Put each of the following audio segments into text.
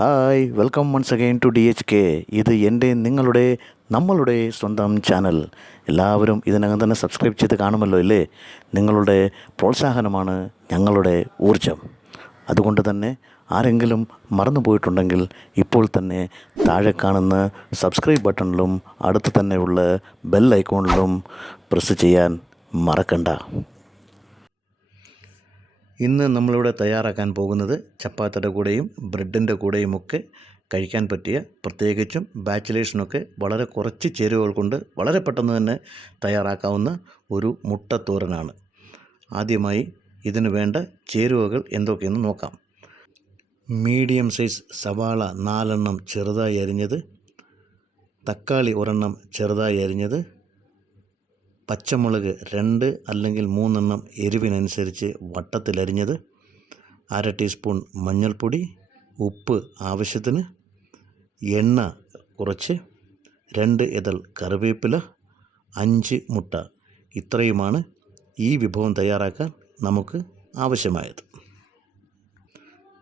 Hi welcome once again to DHK. ഇത് എൻ്റെ നിങ്ങളുടെ നമ്മളുടെ സ്വന്തം ചാനൽ. എല്ലാവരും ഇതിനകം തന്നെ സബ്സ്ക്രൈബ് ചെയ്ത് കാണുമല്ലോ അല്ലേ? നിങ്ങളുടെ പ്രോത്സാഹനമാണ് ഞങ്ങളുടെ ഊർജം. അതുകൊണ്ട് തന്നെ ആരെങ്കിലും മറന്നു പോയിട്ടുണ്ടെങ്കിൽ ഇപ്പോൾ തന്നെ താഴെ കാണുന്ന സബ്സ്ക്രൈബ് ബട്ടണിലും അടുത്ത് തന്നെയുള്ള ബെൽ ഐക്കോണിലും പ്രസ് ചെയ്യാൻ മറക്കണ്ട. ഇന്ന് നമ്മളിവിടെ തയ്യാറാക്കാൻ പോകുന്നത് ചപ്പാത്തിയുടെ കൂടെയും ബ്രെഡിൻ്റെ കൂടെയുമൊക്കെ കഴിക്കാൻ പറ്റിയ, പ്രത്യേകിച്ചും ബാച്ചിലേഴ്സിനൊക്കെ വളരെ കുറച്ച് ചേരുവകൾ കൊണ്ട് വളരെ പെട്ടെന്ന് തന്നെ തയ്യാറാക്കാവുന്ന ഒരു മുട്ടത്തോരനാണ്. ആദ്യമായി ഇതിന് വേണ്ട ചേരുവകൾ എന്തൊക്കെയെന്ന് നോക്കാം. മീഡിയം സൈസ് സവാള 4 എണ്ണം ചെറുതായി അരിഞ്ഞത്, തക്കാളി 1 എണ്ണം ചെറുതായി അരിഞ്ഞത്, പച്ചമുളക് 2 അല്ലെങ്കിൽ 3 എണ്ണം എരിവിനനുസരിച്ച് വട്ടത്തിലരിഞ്ഞത്, 1/2 ടീസ്പൂൺ മഞ്ഞൾപ്പൊടി, ഉപ്പ് ആവശ്യത്തിന്, എണ്ണ കുറച്ച്, 2 ഇതൾ കറിവേപ്പില, 5 മുട്ട. ഇത്രയുമാണ് ഈ വിഭവം തയ്യാറാക്കാൻ നമുക്ക് ആവശ്യമായത്.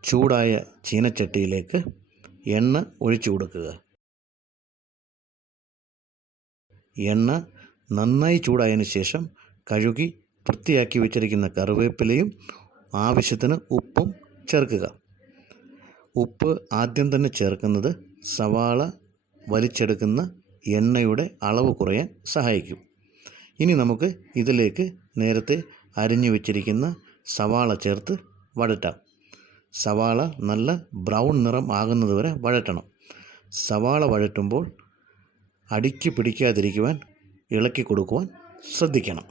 ചൂടായ ചീനച്ചട്ടിയിലേക്ക് എണ്ണ ഒഴിച്ചു കൊടുക്കുക. എണ്ണ നന്നായി ചൂടായതിനു ശേഷം കഴുകി വൃത്തിയാക്കി വെച്ചിരിക്കുന്ന കറിവേപ്പിലയും ആവശ്യത്തിന് ഉപ്പും ചേർക്കുക. ഉപ്പ് ആദ്യം തന്നെ ചേർക്കുന്നത് സവാള വലിച്ചെടുക്കുന്ന എണ്ണയുടെ അളവ് കുറയാൻ സഹായിക്കും. ഇനി നമുക്ക് ഇതിലേക്ക് നേരത്തെ അരിഞ്ഞു വെച്ചിരിക്കുന്ന സവാള ചേർത്ത് വഴറ്റാം. സവാള നല്ല ബ്രൗൺ നിറം ആകുന്നത് വരെ വഴറ്റണം. സവാള വഴറ്റുമ്പോൾ അടിക്ക് പിടിക്കാതിരിക്കുവാൻ ഇളക്കി കൊടുക്കുവാൻ ശ്രദ്ധിക്കണം.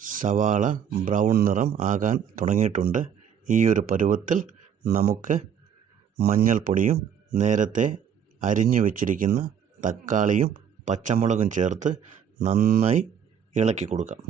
സവാള ബ്രൗൺ നിറം ആകാൻ തുടങ്ങിയിട്ടുണ്ട്. ഈ ഒരു പരുവത്തിൽ നമുക്ക് മഞ്ഞൾപ്പൊടിയും നേരത്തെ അരിഞ്ഞു വെച്ചിരിക്കുന്ന തക്കാളിയും പച്ചമുളകും ചേർത്ത് നന്നായി ഇളക്കി കൊടുക്കാം.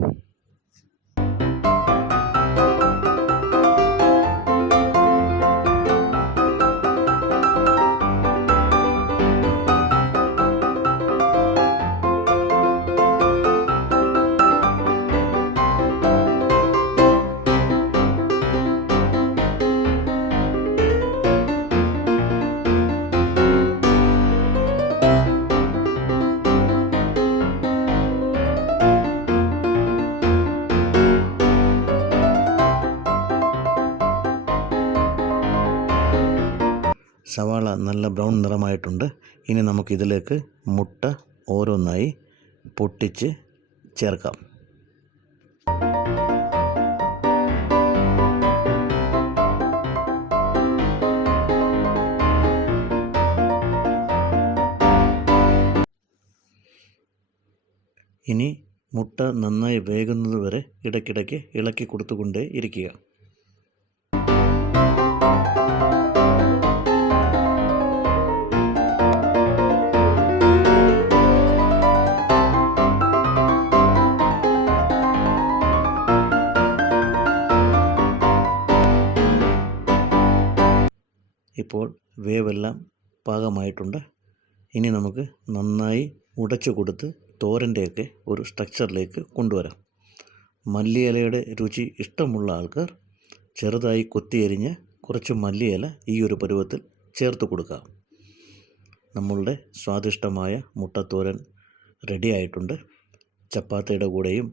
സവാള നല്ല ബ്രൗൺ നിറമായിട്ടുണ്ട്. ഇനി നമുക്കിതിലേക്ക് മുട്ട ഓരോന്നായി പൊട്ടിച്ച് ചേർക്കാം. ഇനി മുട്ട നന്നായി വേകുന്നത് വരെ ഇടയ്ക്കിടയ്ക്ക് ഇളക്കി കൊടുത്തുകൊണ്ടേ ഇരിക്കുക. ഇപ്പോൾ വേവെല്ലാം പാകമായിട്ടുണ്ട്. ഇനി നമുക്ക് നന്നായി ഉടച്ചു കൊടുത്ത് തോരൻ്റെയൊക്കെ ഒരു സ്ട്രക്ചറിലേക്ക് കൊണ്ടുവരാം. മല്ലിയിലയുടെ രുചി ഇഷ്ടമുള്ള ആൾക്കാർ ചെറുതായി കൊത്തിയരിഞ്ഞ് കുറച്ച് മല്ലിയില ഈ ഒരു പരുവത്തിൽ ചേർത്ത് കൊടുക്കാം. നമ്മളുടെ സ്വാദിഷ്ടമായ മുട്ടത്തോരൻ റെഡി ആയിട്ടുണ്ട്. ചപ്പാത്തിയുടെ കൂടെയും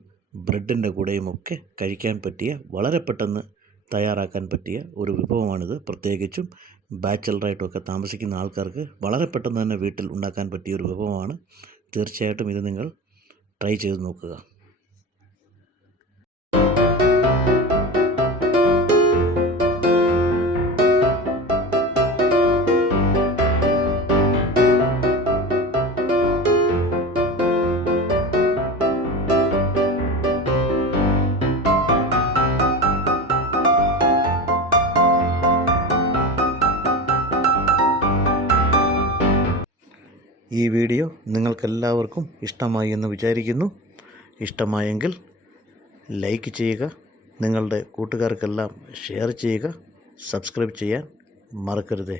ബ്രെഡിൻ്റെ കൂടെയും ഒക്കെ കഴിക്കാൻ പറ്റിയ, വളരെ പെട്ടെന്ന് തയ്യാറാക്കാൻ പറ്റിയ ഒരു വിഭവമാണിത്. പ്രത്യേകിച്ചും ബാച്ചലറായിട്ടൊക്കെ താമസിക്കുന്ന ആൾക്കാർക്ക് വളരെ പെട്ടെന്ന് തന്നെ വീട്ടിൽ ഉണ്ടാക്കാൻ പറ്റിയ ഒരു വിഭവമാണ്. തീർച്ചയായിട്ടും ഇത് നിങ്ങൾ ട്രൈ ചെയ്ത് നോക്കുക. ഈ വീഡിയോ നിങ്ങൾക്കെല്ലാവർക്കും ഇഷ്ടമായി എന്ന് വിചാരിക്കുന്നു. ഇഷ്ടമായെങ്കിൽ ലൈക്ക് ചെയ്യുക, നിങ്ങളുടെ കൂട്ടുകാർക്കെല്ലാം ഷെയർ ചെയ്യുക, സബ്സ്ക്രൈബ് ചെയ്യാൻ മറക്കരുത്.